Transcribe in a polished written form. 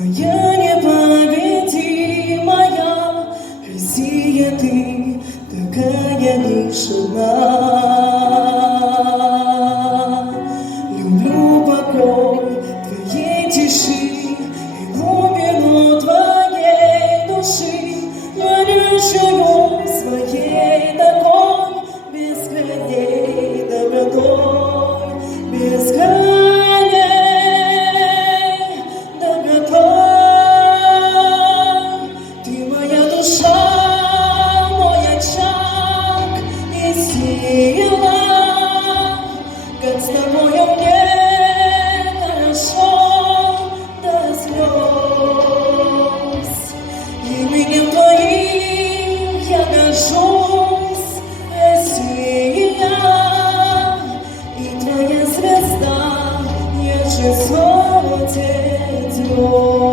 моя непобедимая, Россия, ты такая лишь одна. Люблю покой твоей тиши и глубину твоей души, горячую своей такой бескрайней добротой, бескрайней добротой. Ты моя душа, мой очаг и сила, как с тобою мне хорошо до слез. Именем твоим я горжусь, Россия, и твоя звезда ярче сотен звезд.